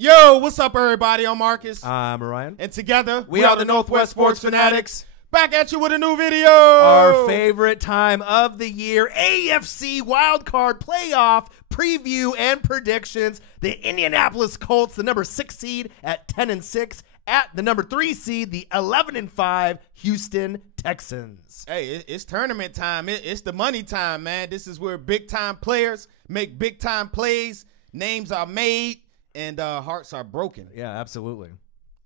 Yo, what's up, everybody? I'm Marcus. I'm Ryan. And together, we are the Northwest Sports Fanatics. Back at you with a new video. Our favorite time of the year, AFC wildcard playoff preview and predictions. The Indianapolis Colts, the number 6 seed at 10-6. At the number 3 seed, the 11-5 Houston Texans. Hey, it's tournament time. It's the money time, man. This is where big-time players make big-time plays. Names are made. And hearts are broken. Yeah, absolutely.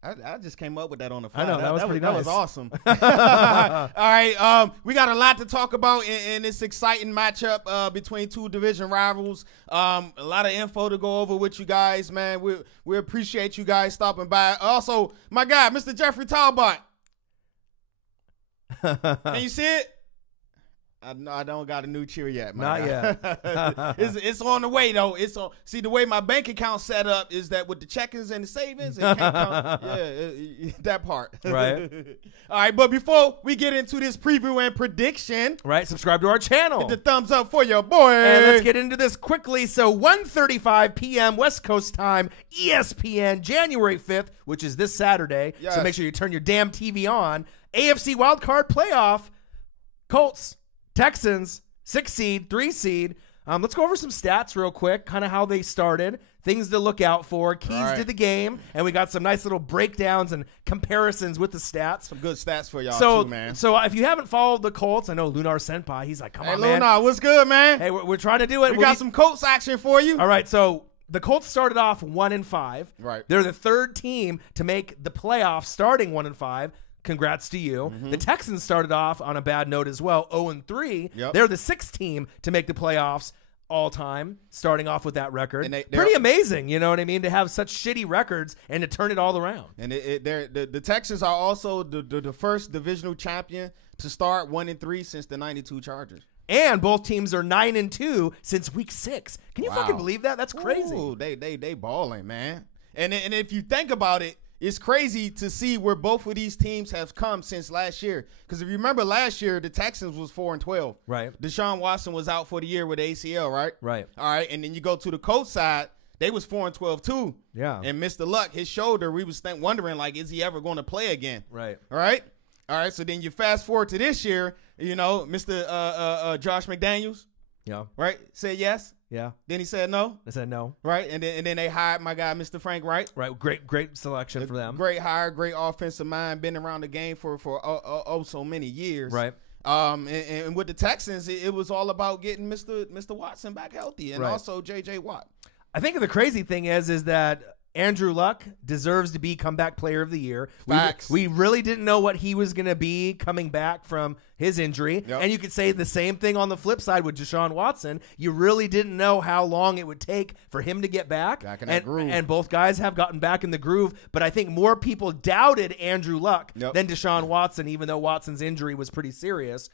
I just came up with that on the fly. I know, that was pretty nice. That was awesome. All right, we got a lot to talk about in this exciting matchup between two division rivals. A lot of info to go over with you guys, man. We appreciate you guys stopping by. Also, my guy, Mr. Jeffrey Talbot. Can you see it? I don't got a new cheer yet, man. Not yet. It's on the way, though. See, the way my bank account set up is that with the checkings and the savings, it can't count. Yeah, that part. Right. All right, but before we get into this preview and prediction. Right, subscribe to our channel. Hit the thumbs up for your boy. And let's get into this quickly. So 1:35 p.m. West Coast time, ESPN, January 5th, which is this Saturday. Yes. So make sure you turn your damn TV on. AFC wildcard playoff, Colts, Texans, 6 seed, 3 seed. Let's go over some stats real quick, kind of how they started, things to look out for, keys to the game, and we got some nice little breakdowns and comparisons with the stats. Some good stats for y'all too, man. So if you haven't followed the Colts, I know Lunar Senpai, he's like, come on, man. Hey, Lunar, what's good, man? Hey, we're trying to do it. We got some Colts action for you. All right, so the Colts started off 1-5. Right. They're the third team to make the playoffs starting 1-5. Congrats to you. Mm-hmm. The Texans started off on a bad note as well, 0-3. Yep. They're the 6th team to make the playoffs all time, starting off with that record. And pretty amazing, you know what I mean, to have such shitty records and to turn it all around. And the Texans are also the first divisional champion to start 1-3 since the '92 Chargers. And both teams are 9-2 since week 6. Can you fucking believe that? That's crazy. Ooh, they balling, man. And if you think about it, it's crazy to see where both of these teams have come since last year. Because if you remember last year, the Texans was 4-12. Right. Deshaun Watson was out for the year with ACL, right? Right. All right. And then you go to the Colts side, they was 4-12 too. Yeah. And Mr. Luck, his shoulder, we was wondering, like, is he ever going to play again? Right. All right. All right. So then you fast forward to this year, you know, Mr. Josh McDaniels. Yeah. Right. Said yes. Yeah. Then he said no. I said no. Right. And then they hired my guy, Mr. Frank Wright. Right. Great selection for them. Great hire, great offensive mind, been around the game for so many years. Right. And with the Texans, it was all about getting Mr. Watson back healthy and also J.J. Watt. I think the crazy thing is that Andrew Luck deserves to be comeback player of the year. Facts. We really didn't know what he was going to be coming back from his injury. Yep. And you could say the same thing on the flip side with Deshaun Watson. You really didn't know how long it would take for him to get back. Back in that groove. And both guys have gotten back in the groove. But I think more people doubted Andrew Luck than Deshaun Watson, even though Watson's injury was pretty serious.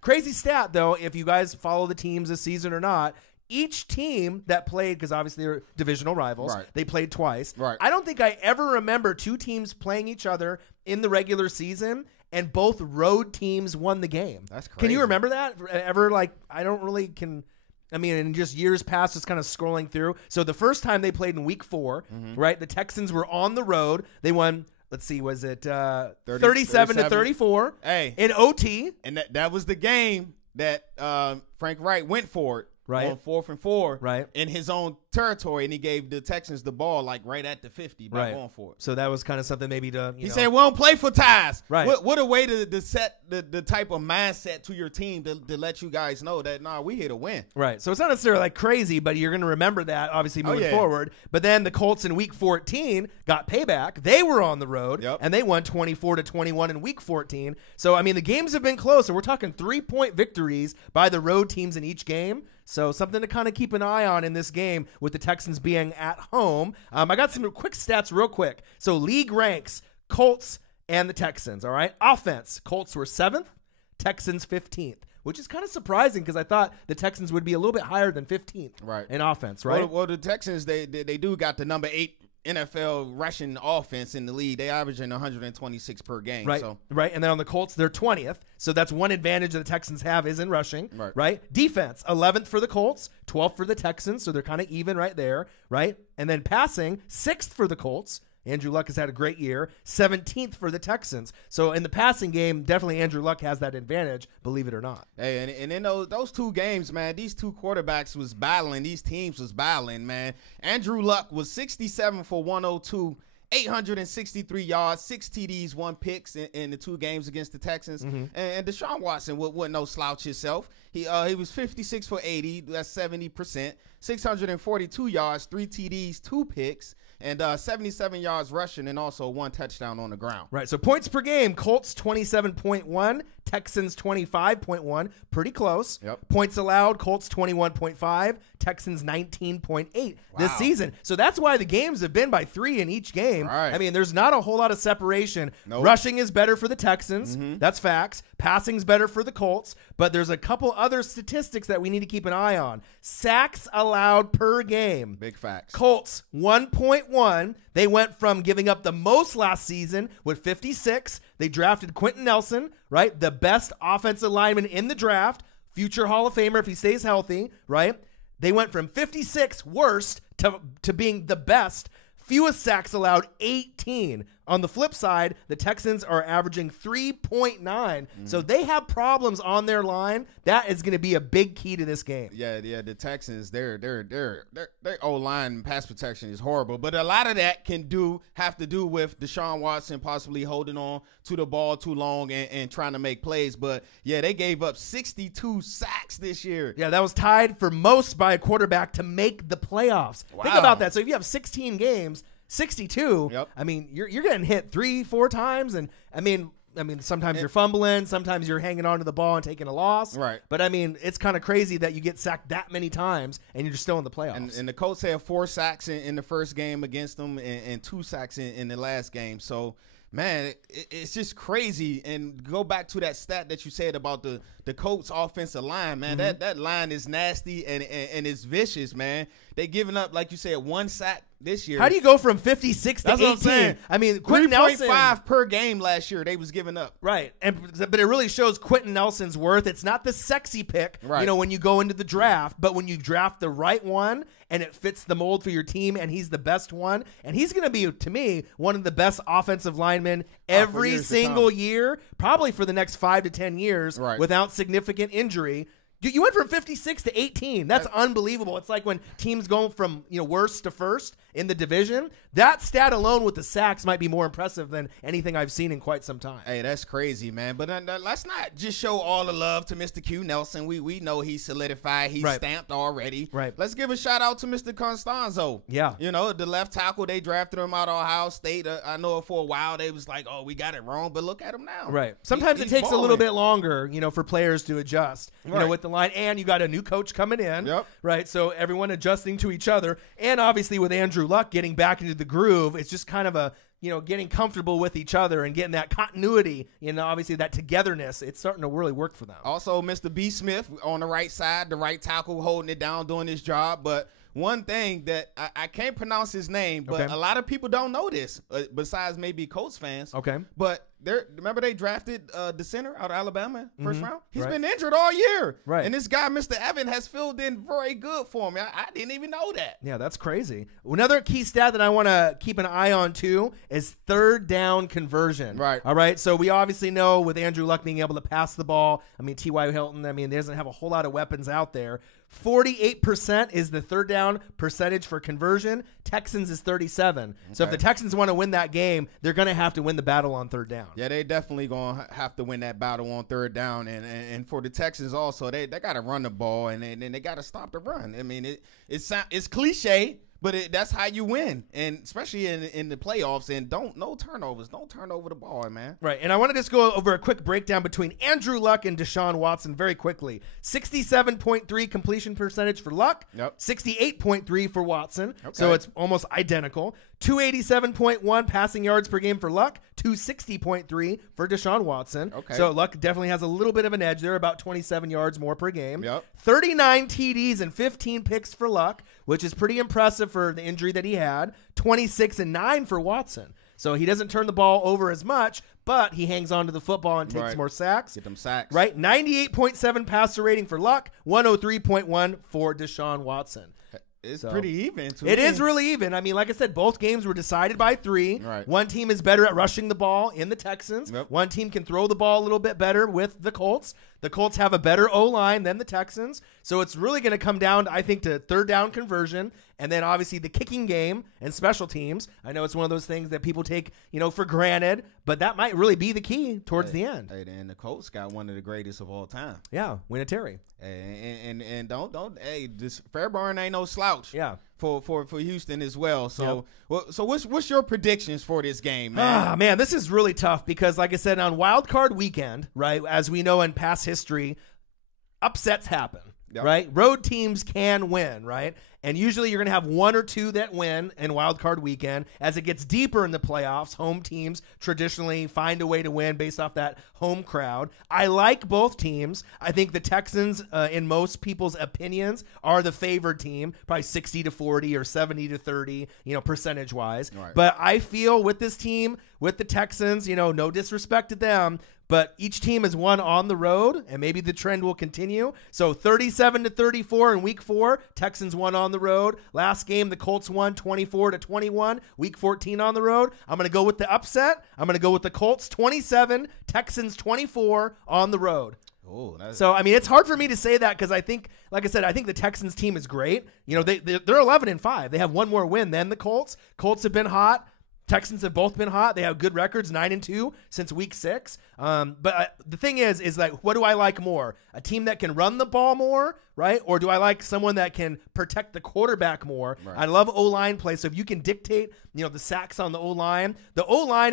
Crazy stat, though, if you guys follow the teams this season or not, each team that played, because obviously they're divisional rivals, they played twice. Right. I don't think I ever remember two teams playing each other in the regular season and both road teams won the game. That's crazy. Can you remember that? Ever? Like, I don't really I mean, in just years past, just kind of scrolling through. So the first time they played in week 4, right, the Texans were on the road. They won, let's see, was it 37-34 in OT? And that was the game that Frank Wright went for it. Right. On 4th and 4 right. in his own territory, and he gave the Texans the ball like right at the 50 by going for it. So that was kind of something maybe to, he said, we don't play for ties. Right. What a way to set the type of mindset to your team to let you guys know that, we here to win. Right. So it's not necessarily like crazy, but you're going to remember that obviously moving forward. But then the Colts in week 14 got payback. They were on the road, and they won 24-21 in week 14. So, I mean, the games have been close. So we're talking 3-point victories by the road teams in each game. So something to kind of keep an eye on in this game with the Texans being at home. I got some quick stats real quick. So league ranks, Colts and the Texans, all right? Offense, Colts were 7th, Texans 15th, which is kind of surprising because I thought the Texans would be a little bit higher than 15th in offense, right? Well, the Texans, they do got the number 8 NFL rushing offense in the league. They averaging 126 per game. Right, So. right. And then on the Colts, they're 20th. So that's one advantage that the Texans have is in rushing. Right. Defense, 11th for the Colts, 12th for the Texans. So they're kind of even right there. Right. And then passing, 6th for the Colts. Andrew Luck has had a great year. 17th for the Texans. So in the passing game, definitely Andrew Luck has that advantage, believe it or not. Hey, and in those two games, man, these two quarterbacks was battling. These teams was battling, man. Andrew Luck was 67 for 102, 863 yards, 6 TDs, 1 picks in the 2 games against the Texans. And Deshaun Watson wasn't no slouch himself. He was 56 for 80. That's 70%. 642 yards, 3 TDs, 2 picks. And 77 yards rushing and also 1 touchdown on the ground. Right, so points per game, Colts 27.1, Texans 25.1, pretty close. Yep. Points allowed, Colts 21.5, Texans 19.8 this season. So that's why the games have been by 3 in each game. Right. I mean, there's not a whole lot of separation. Nope. Rushing is better for the Texans. That's facts. Passing's better for the Colts. But there's a couple other statistics that we need to keep an eye on. Sacks allowed per game. Big facts. Colts 1.1. They went from giving up the most last season with 56. They drafted Quentin Nelson, right? The best offensive lineman in the draft, future Hall of Famer if he stays healthy, right? They went from 56 worst to being the best. Fewest sacks allowed, 18. On the flip side, the Texans are averaging 3.9. So they have problems on their line. That is going to be a big key to this game. Yeah. The Texans, their O-line and pass protection is horrible. But a lot of that have to do with Deshaun Watson possibly holding on to the ball too long and trying to make plays. But yeah, they gave up 62 sacks this year. Yeah, that was tied for most by a quarterback to make the playoffs. Wow. Think about that. So if you have 16 games, 62. Yep. I mean, you're getting hit 3-4 times, and I mean, sometimes you're fumbling, sometimes you're hanging on to the ball and taking a loss. Right. But I mean, it's kind of crazy that you get sacked that many times and you're still in the playoffs. And the Colts had 4 sacks in the first game against them and 2 sacks in the last game. So, man, it's just crazy. And go back to that stat that you said about the Colts offensive line, man. That line is nasty and it's vicious, man. They giving up, like you said, 1 sack this year. How do you go from 56 to 18? What I'm saying. I mean, Quentin Nelson 3.5 per game last year they was giving up. Right. But it really shows Quentin Nelson's worth. It's not the sexy pick, right, when you go into the draft, but when you draft the right one and it fits the mold for your team and he's the best one, and he's going to be, to me, one of the best offensive linemen every single year, probably for the next 5 to 10 years, right, without significant injury. You went from 56 to 18. That's unbelievable. It's like when teams go from worst to first in the division. That stat alone with the sacks might be more impressive than anything I've seen in quite some time. Hey, that's crazy, man. But let's not just show all the love to Mr. Q Nelson. We know he's solidified. He's stamped already. Right. Let's give a shout out to Mr. Constanzo. Yeah. The left tackle, they drafted him out of Ohio State. I know for a while they was like, oh, we got it wrong. But look at him now. Right. Sometimes it takes a little bit longer, for players to adjust, with the line. And you got a new coach coming in. Yep. Right. So everyone adjusting to each other. And obviously with Andrew Luck getting back into the groove, it's just kind of a, getting comfortable with each other and getting that continuity, obviously that togetherness. It's starting to really work for them. Also, Mr. B. Smith on the right side, the right tackle, holding it down, doing his job. But one thing that I can't pronounce his name, but a lot of people don't know this, besides maybe Colts fans. Okay. But remember they drafted the center out of Alabama first round? He's been injured all year. Right. And this guy, Mr. Evan, has filled in very good for me. I didn't even know that. Yeah, that's crazy. Another key stat that I want to keep an eye on, too, is 3rd down conversion. Right. All right, so we obviously know with Andrew Luck being able to pass the ball, T.Y. Hilton, he doesn't have a whole lot of weapons out there. 48% is the 3rd down percentage for conversion. Texans is 37. Okay. So if the Texans want to win that game, they're going to have to win the battle on 3rd down. Yeah, they definitely going to have to win that battle on 3rd down. And for the Texans also, they got to run the ball, and they got to stop the run. It's cliche, but that's how you win, and especially in the playoffs. And no turnovers. Don't turn over the ball, man. Right, and I want to just go over a quick breakdown between Andrew Luck and Deshaun Watson very quickly. 67.3 completion percentage for Luck. Yep. 68.3 for Watson. Okay. So it's almost identical. 287.1 passing yards per game for Luck. 260.3 for Deshaun Watson. Okay. So Luck definitely has a little bit of an edge there, about 27 yards more per game. Yep. 39 TDs and 15 picks for Luck, which is pretty impressive for the injury that he had. 26 and 9 for Watson. So he doesn't turn the ball over as much, but he hangs on to the football and takes more sacks. Get them sacks. Right? 98.7 passer rating for Luck, 103.1 for Deshaun Watson. It's pretty even. It is really even. I mean, like I said, both games were decided by 3. Right. One team is better at rushing the ball in the Texans. Yep. One team can throw the ball a little bit better with the Colts. The Colts have a better O-line than the Texans. So it's really going to come down, I think, to third down conversion. And then obviously the kicking game and special teams. I know it's one of those things that people take, for granted, but that might really be the key towards the end. And the Colts got one of the greatest of all time. Yeah, Vinatieri. And don't this Fairbairn ain't no slouch. Yeah. For Houston as well. So so what's your predictions for this game, man? Man, this is really tough because, like I said, on Wild Card Weekend, right, as we know in past history, upsets happen. Yep. Right? Road teams can win, right? And usually you're going to have 1 or 2 that win in Wild Card Weekend. As it gets deeper in the playoffs, home teams traditionally find a way to win based off that home crowd. I like both teams. I think the Texans, in most people's opinions, are the favored team, probably 60-40 or 70-30, percentage-wise. Right. But I feel with this team, with the Texans, no disrespect to them, but each team has won on the road, and maybe the trend will continue. So 37-34 in Week 4, Texans won on the road. Last game, the Colts won 24-21. Week 14 on the road. I'm going to go with the upset. I'm going to go with the Colts 27, Texans 24 on the road. So, I mean, it's hard for me to say that because I think, like I said, I think the Texans team is great. They're 11-5. They have one more win than the Colts. Colts have been hot. Texans have both been hot. They have good records, 9-2 since Week 6. But the thing is like, what do I like more? A team that can run the ball more, right? Or do I like someone that can protect the quarterback more? Right. I love O-line play. So if you can dictate, the sacks on the O-line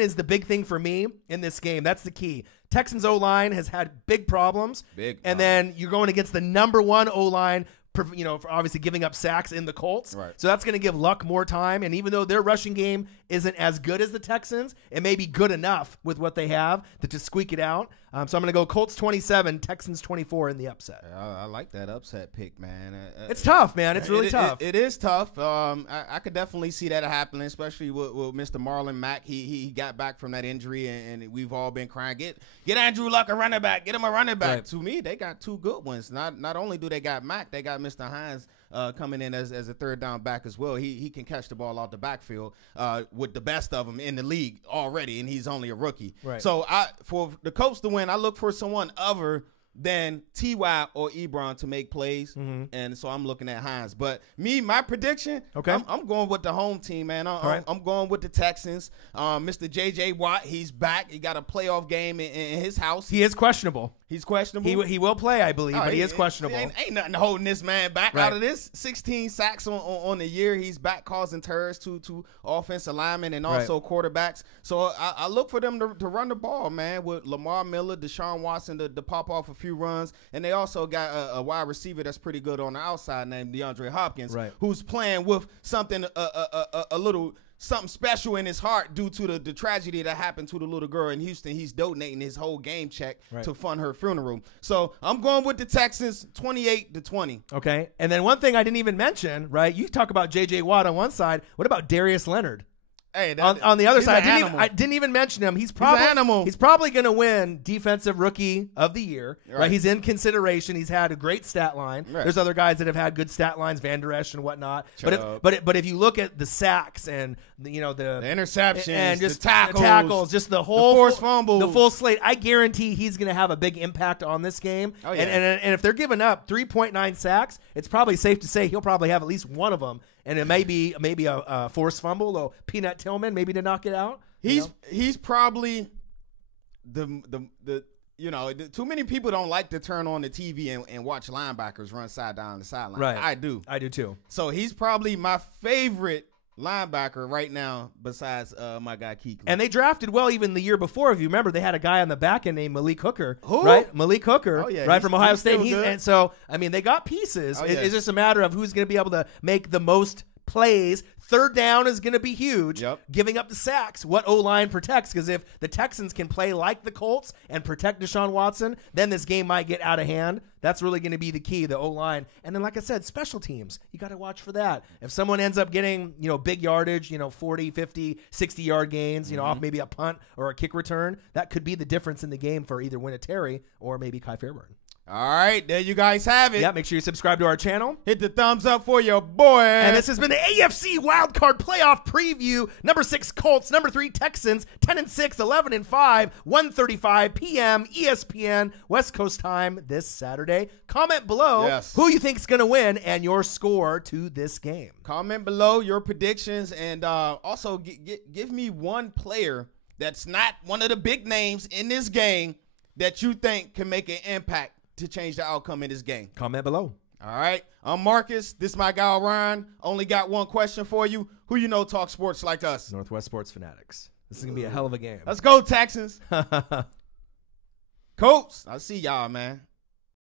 is the big thing for me in this game. That's the key. Texans O-line has had big problems. And then you're going against the number 1 O-line, for obviously giving up sacks in the Colts. Right. So that's going to give Luck more time. And even though their rushing game isn't as good as the Texans, it may be good enough with what they have to squeak it out. So I'm going to go Colts 27, Texans 24 in the upset. I like that upset pick, man. It's tough, man. It's really tough. It is tough. I could definitely see that happening, especially with Mr. Marlon Mack. He got back from that injury, and we've all been crying, get Andrew Luck a running back. Get him a running back. Right. To me, they got 2 good ones. Not only do they got Mack, they got Mr. Hines coming in as a third down back as well. He can catch the ball out the backfield with the best of them in the league already, and he's only a rookie. Right. So for the Colts to win, I look for someone other than T.Y. or Ebron to make plays, and so I'm looking at Hines. But my prediction, I'm going with the home team, man. I'm going with the Texans. Mr. J.J. Watt, he's back. He got a playoff game in his house. He is questionable. He's questionable? He will play, I believe, but he is questionable. Ain't nothing holding this man back out of this. 16 sacks on the year. He's back causing terrors to offensive linemen and also quarterbacks. So I look for them to run the ball, man, with Lamar Miller, Deshaun Watson to pop off a few runs. And they also got a wide receiver that's pretty good on the outside named DeAndre Hopkins, who's playing with something a little – something special in his heart due to the tragedy that happened to the little girl in Houston. He's donating his whole game check to fund her funeral. So I'm going with the Texans 28-20. Okay. And then one thing I didn't even mention, right? You talk about J.J. Watt on one side. What about Darius Leonard? Hey, on the other side, I didn't even mention him. He's probably going to win Defensive Rookie of the Year. Right? He's in consideration. He's had a great stat line. Right. There's other guys that have had good stat lines, Van Der Esch and whatnot. But if you look at the sacks and the interceptions and just the tackles, just the whole forced fumbles, the full slate, I guarantee he's going to have a big impact on this game. Oh, yeah. And if they're giving up 3.9 sacks, it's probably safe to say he'll probably have at least one of them. And it may be a forced fumble or Peanut Tillman maybe to knock it out. He's probably the too many people don't like to turn on the TV and watch linebackers run side down the sideline. Right. I do too. So he's probably my favorite linebacker right now besides my guy Keekly. And they drafted well even the year before. If you remember, they had a guy on the back end named Malik Hooker. Who? Right? Malik Hooker, from Ohio State. And so, I mean, they got pieces. It's just a matter of who's going to be able to make the most plays. Third down is going to be huge. Yep. Giving up the sacks. What O-line protects? Because if the Texans can play like the Colts and protect Deshaun Watson, then this game might get out of hand. That's really going to be the key, the O-line. And then, like I said, special teams. You got to watch for that. If someone ends up getting, big yardage, 40, 50, 60-yard gains, off maybe a punt or a kick return, that could be the difference in the game for either Winateri or maybe Kai Fairburn. All right, there you guys have it. Yeah, make sure you subscribe to our channel. Hit the thumbs up for your boy. And this has been the AFC Wildcard Playoff Preview. Number 6 Colts, number 3 Texans, 10-6, 11-5, 1:35 p.m. ESPN West Coast time this Saturday. Comment below who you think is going to win and your score to this game. Comment below your predictions, and also give me one player that's not one of the big names in this game that you think can make an impact to change the outcome in this game. Comment below. All right. I'm Marcus. This is my guy, Ryan. Only got one question for you. Who you know talk sports like us? Northwest Sports Fanatics. This is going to be a hell of a game. Let's go, Texans. Colts. I'll see y'all, man.